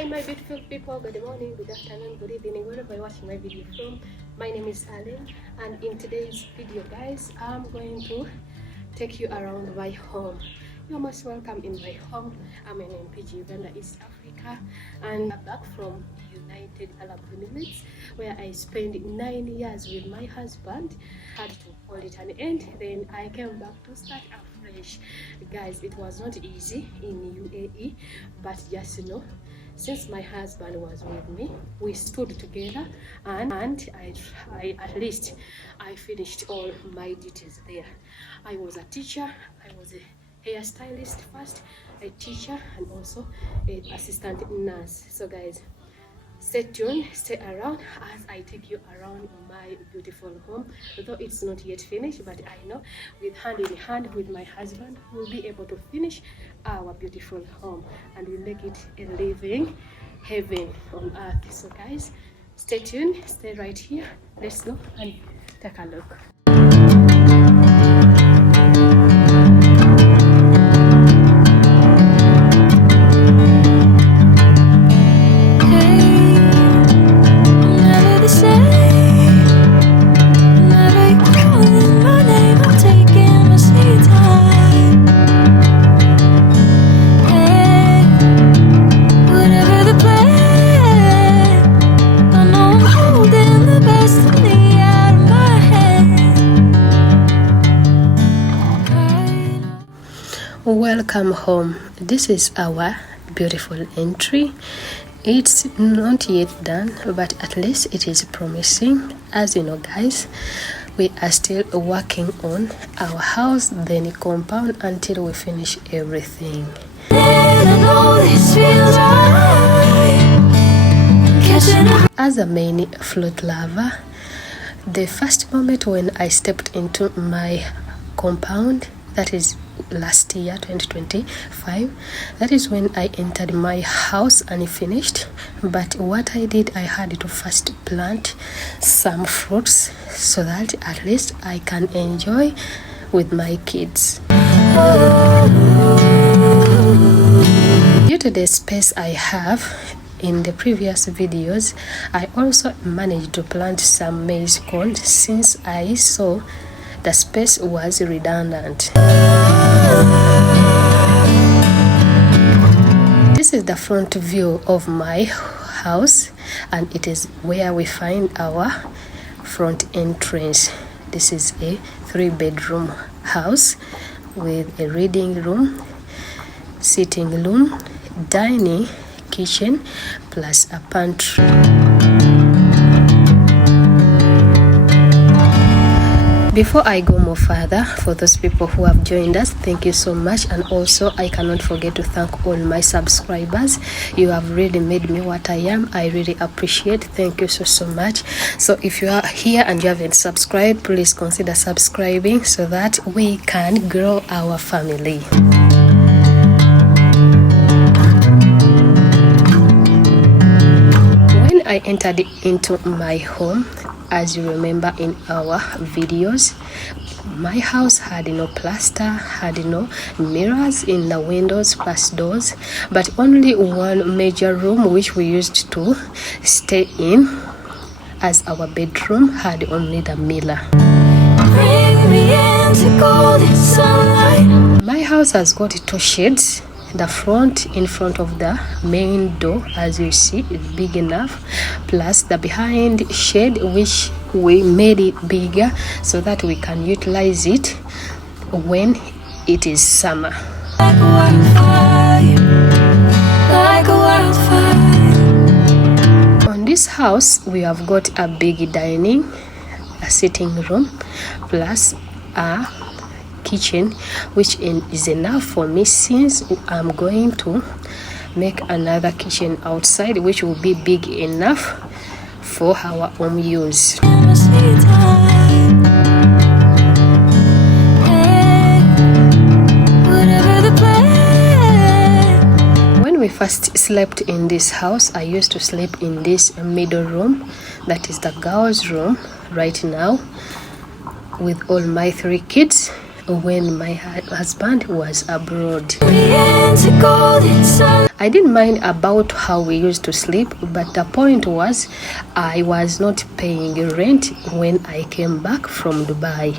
Hi my beautiful people, good morning, good afternoon, good evening, wherever you're watching my video from. My name is Alan, and in today's video guys, I'm going to take you around my home. You're most welcome in my home. I'm in PG, Uganda, East Africa, and I'm back from United Arab Emirates, where I spent 9 years with my husband. Had to call it an end, then I came back to start afresh. Guys, it was not easy in UAE, but just since my husband was with me, we stood together, and I at least I finished all my duties there. I was a teacher, I was a hairstylist first, a teacher, and also an assistant nurse. So guys, stay tuned, stay around as I take you around my beautiful home. Though it's not yet finished, but I know with hand in hand with my husband, we'll be able to finish our beautiful home and we'll make it a living heaven on earth. So guys, stay tuned, stay right here. Let's go and take a look. Welcome home. This is our beautiful entry. It's not yet done, but at least it is promising. As you know guys, we are still working on our house, then compound, until we finish everything. As a main fruit lover, the first moment when I stepped into my compound, that is last year 2025, that is when I entered my house and finished. But what I did, I had to first plant some fruits so that at least I can enjoy with my kids. Due to the space I have in the previous videos, I also managed to plant some maize corn since I saw the space was redundant. This is the front view of my house, and it is where we find our front entrance. This is a 3-bedroom house with a reading room, sitting room, dining, kitchen, plus a pantry. Before I go more further, for those people who have joined us, thank you so much. And also I cannot forget to thank all my subscribers. You have really made me what I am. I really appreciate. Thank you so much. So if you are here and you haven't subscribed, please consider subscribing so that we can grow our family. When I entered into my home, as you remember in our videos, my house had no plaster, had no mirrors in the windows plus doors, but only one major room which we used to stay in as our bedroom had only the mirror. My house has got 2 shades. The front, in front of the main door, as you see, is big enough, plus the behind shade, which we made it bigger so that we can utilize it when it is summer. On this house, we have got a big dining, a sitting room, plus a kitchen, which is enough for me since I'm going to make another kitchen outside, which will be big enough for our home use. When we first slept in this house, I used to sleep in this middle room, that is the girls' room right now, with all my 3 kids when my husband was abroad. I didn't mind about how we used to sleep, but the point was I was not paying rent when I came back from Dubai.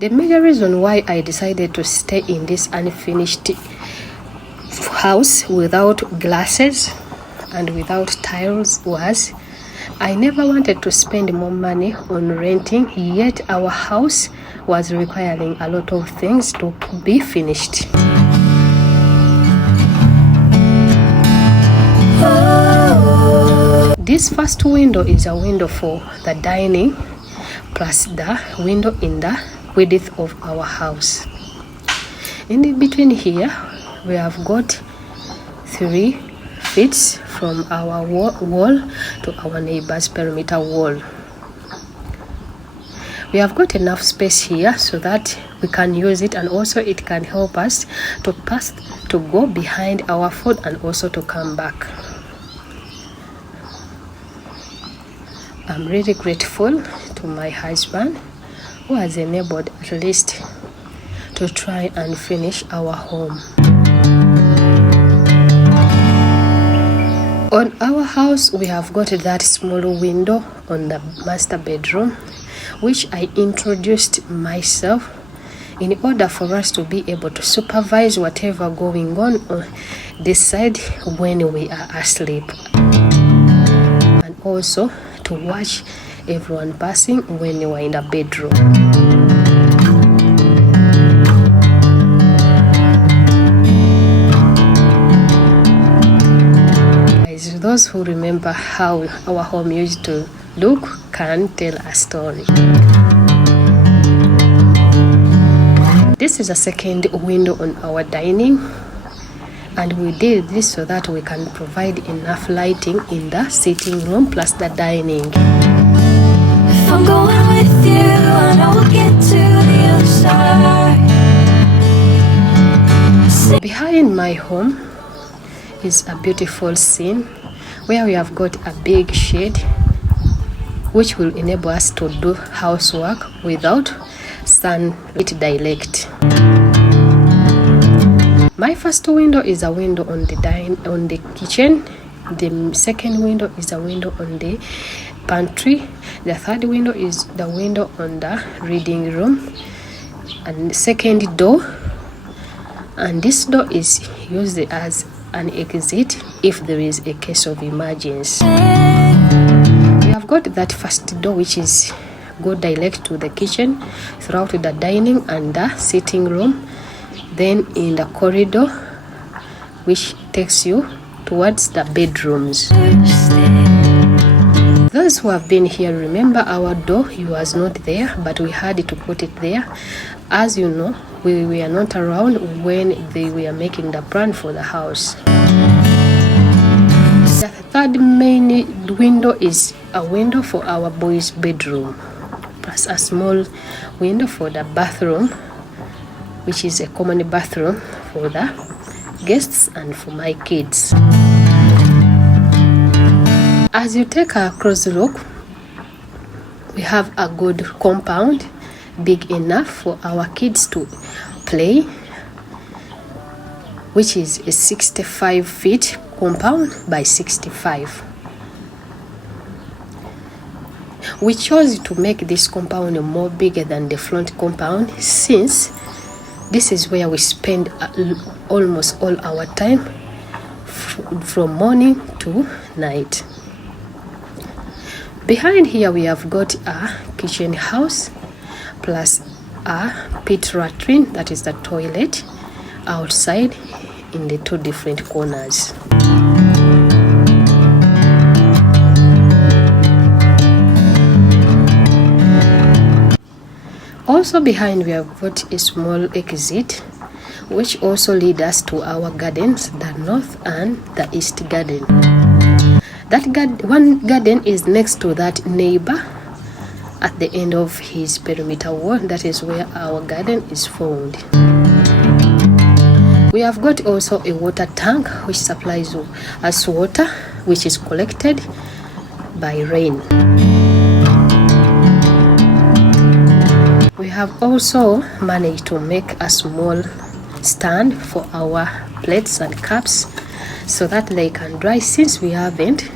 The major reason why I decided to stay in this unfinished house without glasses and without tiles was I never wanted to spend more money on renting, yet our house was requiring a lot of things to be finished. This first window is a window for the dining plus the window in the width of our house. In between here we have got 3 feet from our wall to our neighbor's perimeter wall. We have got enough space here so that we can use it, and also it can help us to pass to go behind our food and also to come back. I'm really grateful to my husband who has enabled at least to try and finish our home. On our house we have got that small window on the master bedroom, which I introduced myself in order for us to be able to supervise whatever going on this side when we are asleep, and also to watch everyone passing when we are in the bedroom. Those who remember how our home used to look can tell a story. This is a second window on our dining, and we did this so that we can provide enough lighting in the sitting room plus the dining. If I'm going with you, I know we'll get to the other side. Behind my home is a beautiful scene where we have got a big shed which will enable us to do housework without sunlight direct. My first window is a window on the kitchen. The second window is a window on the pantry. The third window is the window on the reading room, and the second door, and this door is used as an exit if there is a case of emergency. We have got that first door which is go direct to the kitchen, throughout the dining and the sitting room, then in the corridor which takes you towards the bedrooms. Those who have been here remember our door was not there, but we had to put it there. As you know, we were not around when they were making the plan for the house. The third main window is a window for our boys' bedroom, plus a small window for the bathroom, which is a common bathroom for the guests and for my kids. As you take a close look, we have a good compound, big enough for our kids to play, which is a 65 feet compound by 65. We chose to make this compound more bigger than the front compound, since this is where we spend almost all our time from morning to night. Behind here we have got a kitchen house plus a pit latrine, that is the toilet, outside in the 2 different corners. Also behind we have got a small exit which also leads us to our gardens, the north and the east garden. That one garden is next to that neighbor at the end of his perimeter wall. That is where our garden is found. We have got also a water tank which supplies us water, which is collected by rain. have also managed to make a small stand for our plates and cups so that they can dry, since we haven't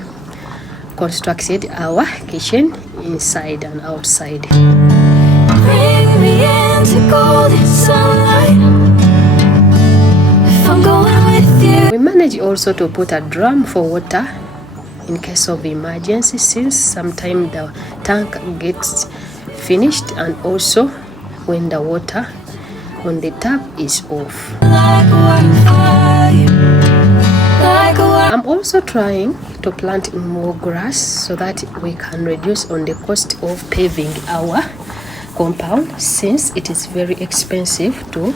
constructed our kitchen inside and outside. Bring me into golden sunlight. If I'm going with you. We managed also to put a drum for water in case of emergency, since sometimes the tank gets finished, and also when the water on the tap is off. I'm also trying to plant more grass so that we can reduce on the cost of paving our compound, since it is very expensive to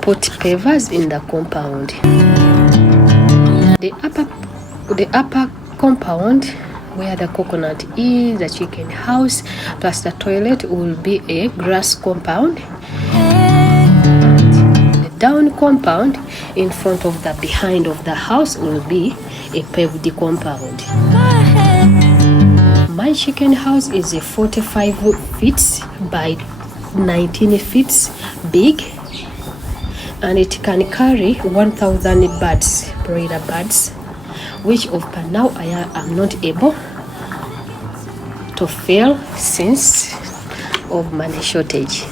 put pavers in the compound. The upper compound where the coconut is, the chicken house plus the toilet, will be a grass compound. The down compound in front of the behind of the house will be a paved compound. My chicken house is a 45 feet by 19 feet big, and it can carry 1,000 birds, broiler birds, which of per now I am not able to fill since of money shortage.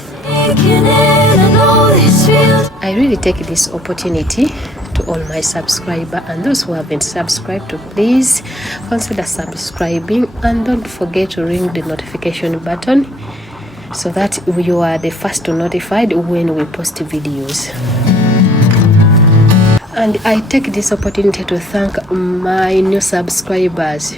I really take this opportunity to all my subscribers and those who haven't subscribed to please consider subscribing, and don't forget to ring the notification button so that you are the first to notified when we post videos. And I take this opportunity to thank my new subscribers.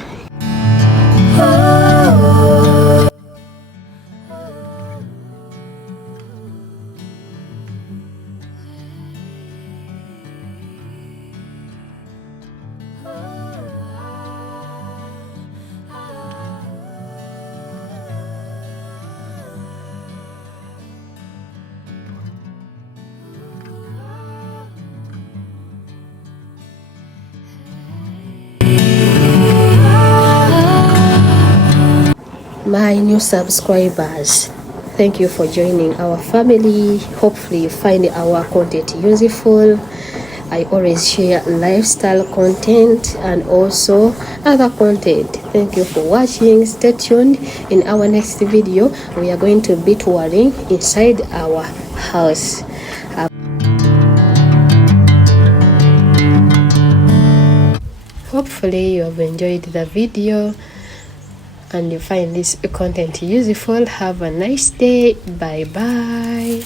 My new subscribers, thank you for joining our family. Hopefully you find our content useful. I always share lifestyle content and also other content. Thank you for watching. Stay tuned. In our next video we are going to be touring inside our house. Hopefully you have enjoyed the video and you find this content useful. Have a nice day. Bye bye.